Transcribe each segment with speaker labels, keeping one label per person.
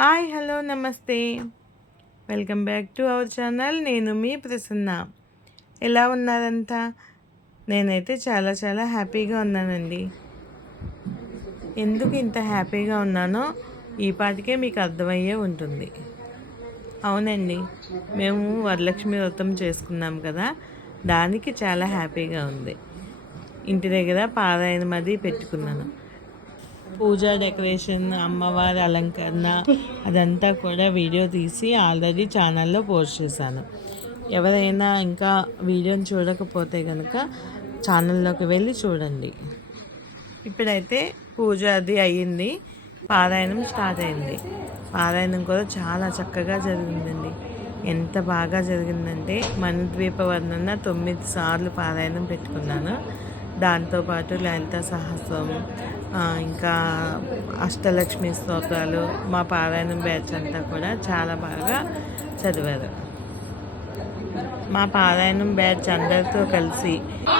Speaker 1: Hi hello నమస్తే. Welcome back to our channel. నేను మీ ప్రసన్న. ఎలా ఉన్నారంతా? నేనైతే చాలా చాలా హ్యాపీగా ఉన్నానండి. ఎందుకు ఇంత హ్యాపీగా ఉన్నానో ఈ పాటికే మీకు అర్థమయ్యే ఉంటుంది. అవునండి మేము వరలక్ష్మి వ్రతం చేసుకున్నాం కదా. దానికి చాలా హ్యాపీగా ఉంది. ఇంటి దగ్గర పారాయణం అది పెట్టుకున్నాను. పూజా డెకరేషన్ అమ్మవారి అలంకరణ అదంతా కూడా వీడియో తీసి ఆల్రెడీ ఛానల్లో పోస్ట్ చేశాను. ఎవరైనా ఇంకా వీడియోని చూడకపోతే కనుక ఛానల్లోకి వెళ్ళి చూడండి. ఇప్పుడైతే పూజ అది అయ్యింది. పారాయణం స్టార్ట్ అయింది. పారాయణం కూడా చాలా చక్కగా జరిగిందండి. ఎంత బాగా జరిగిందంటే మణిద్వీప వర్ణన తొమ్మిది సార్లు పారాయణం పెట్టుకున్నాను. దాంతోపాటు లలిత సహస్రం ఇంకా అష్టలక్ష్మి స్తోత్రాలు మా పారాయణం బ్యాచ్ అంతా కూడా చాలా బాగా చదివారు. మా పారాయణం బ్యాచ్ అందరితో కలిసి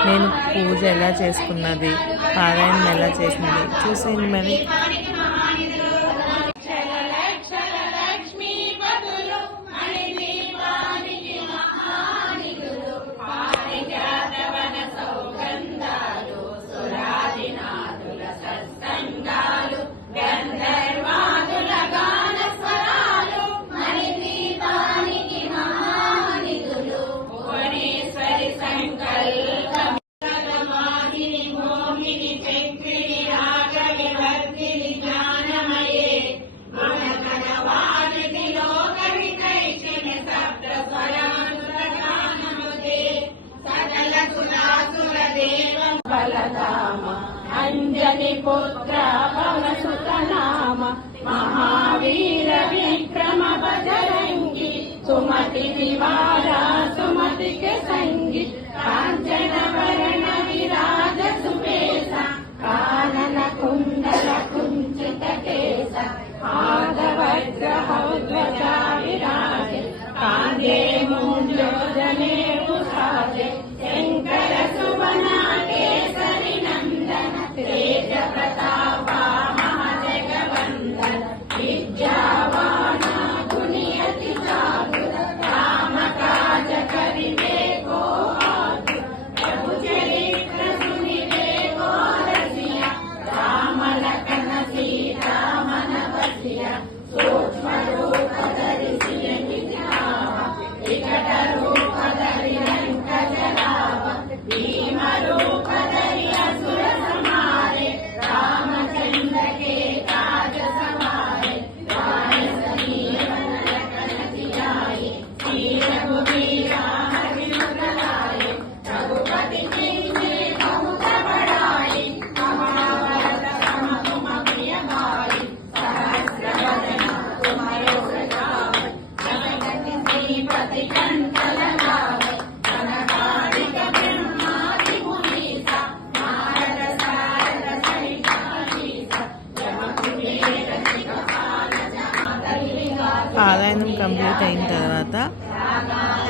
Speaker 1: నేను పూజ ఎలా చేసుకున్నది పారాయణం ఎలా చేసినది చూసేయండి మరి. महावीरविक्रम बजलंगे सुमति दिवा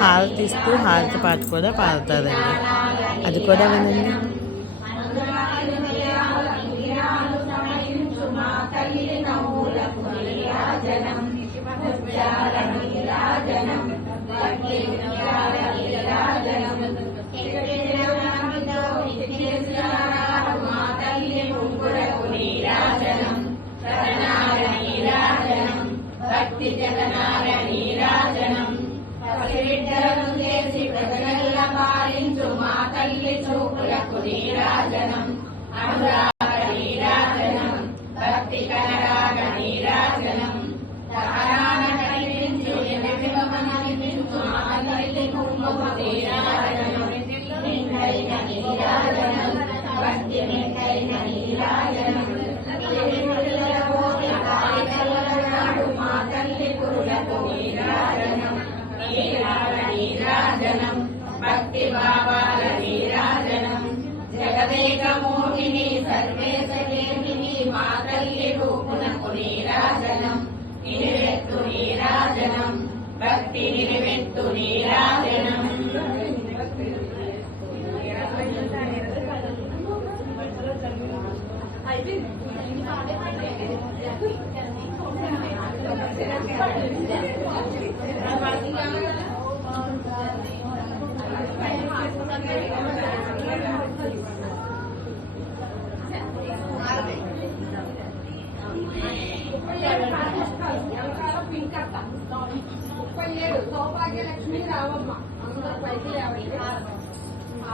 Speaker 1: హారతి ఇస్తూ హారతి పాట కూడా పాడతారండి. అది కూడా వినండి.
Speaker 2: భక్తి జగనార शक्तिभावालवीराजनम् जगदेकमोहिनी सर्वेशलेमिनी मातल्ये रूपुणकुनीराजनम् निरवेत्तु नीराजनम् भक्ति निरवेत्तु नीराजनम् Thank you. నీరాజనం భక్తి నిలువెత్తు నీరాజనం అయిపోయింది
Speaker 1: సౌభాగ్యలక్ష్మి రావమ్మ అందరు పైకి లేవండి మా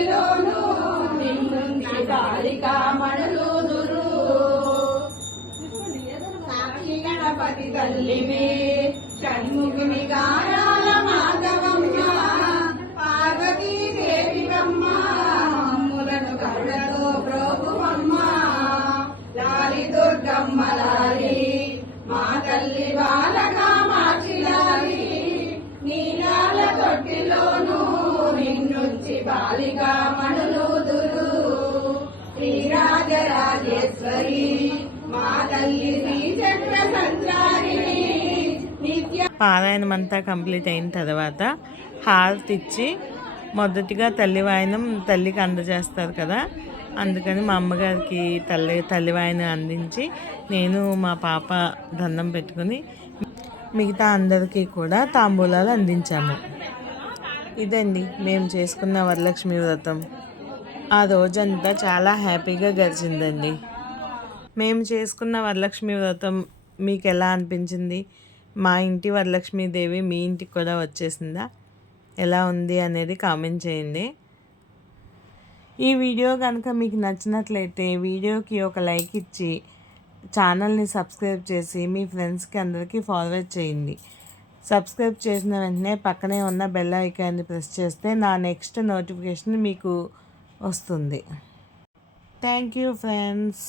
Speaker 1: తొట్టిలోను నిన్నుంచి బాలిక మణులుదురు సాక్షి గణపతి తల్లివే షణ్ముఖుని గారాల
Speaker 3: పారాయణం అంతా కంప్లీట్ అయిన తర్వాత హారతి ఇచ్చి మొదటిగా తల్లి వాయనం తల్లికి అందజేస్తారు కదా. అందుకని మా అమ్మగారికి తల్లి తల్లి వాయనం అందించి నేను మా పాప దండం పెట్టుకుని మిగతా అందరికీ కూడా తాంబూలాలు అందించాము. ఇదండి మేము చేసుకున్న వరలక్ష్మి వ్రతం. ఆ రోజంతా చాలా హ్యాపీగా గడిచిందండి. మేము చేసుకున్న వరలక్ష్మి వ్రతం మీకు ఎలా అనిపించింది? మా ఇంటి వరలక్ష్మీదేవి మీ ఇంటికి కూడా వచ్చేసిందా? ఎలా ఉంది అనేది కామెంట్ చేయండి. ఈ వీడియో కనుక మీకు నచ్చినట్లయితే వీడియోకి ఒక లైక్ ఇచ్చి ఛానల్ని సబ్స్క్రైబ్ చేసి మీ ఫ్రెండ్స్కి అందరికీ ఫార్వర్డ్ చేయండి. సబ్స్క్రైబ్ చేసిన వెంటనే పక్కనే ఉన్న బెల్ ఐకాన్ని ప్రెస్ చేస్తే నా నెక్స్ట్ నోటిఫికేషన్ మీకు వస్తుంది. Thank you friends.